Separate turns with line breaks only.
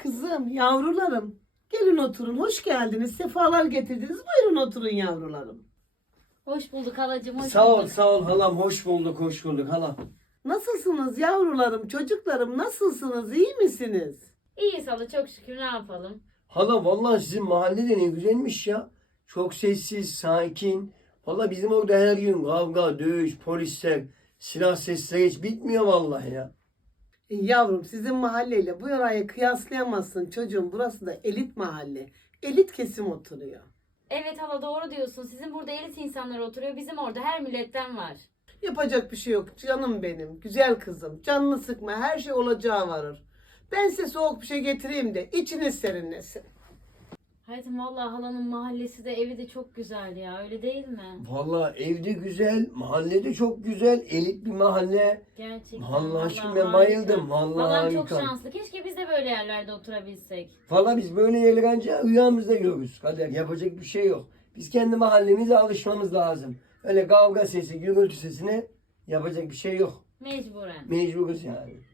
Kızım, yavrularım. Gelin oturun. Hoş geldiniz. Sefalar getirdiniz. Buyurun oturun yavrularım.
Hoş bulduk halacığım, hoş
Sağ ol,
bulduk.
sağ ol halam. Hoş bulduk halam.
Nasılsınız yavrularım, çocuklarım? Nasılsınız? İyi misiniz?
İyiyiz hala, çok şükür, ne yapalım?
Hala vallahi sizin mahallede ne güzelmiş ya. Çok sessiz, sakin. Vallahi bizim orada her gün kavga, dövüş, polisler, silah sesleri hiç bitmiyor vallahi ya.
Yavrum sizin mahalleyle bu yarayı kıyaslayamazsın çocuğum. Burası da elit mahalle. Elit kesim oturuyor.
Evet hala, doğru diyorsun. Sizin burada elit insanlar oturuyor, bizim orada her milletten var.
Yapacak bir şey yok canım benim. Güzel kızım. Canını sıkma. Her şey olacağı varır. Ben size soğuk bir şey getireyim de içiniz serinlesin.
Hayatım vallahi halanın mahallesi de evi de çok güzel ya, öyle değil mi?
Vallahi evde güzel, mahallede çok güzel, elit bir mahalle.
Gerçekten.
Vallahi aşkım ben
harika.
bayıldım. Vallahi
Halam çok
harika.
şanslı. Keşke biz de böyle yerlerde oturabilsek.
Vallahi biz böyle yerleri ancak rüyamızda görürüz. Kader yapacak bir şey yok. Biz kendi mahallemize alışmamız lazım. Öyle kavga sesi, gürültü sesine yapacak bir şey yok.
Mecburen.
Mecburuz yani.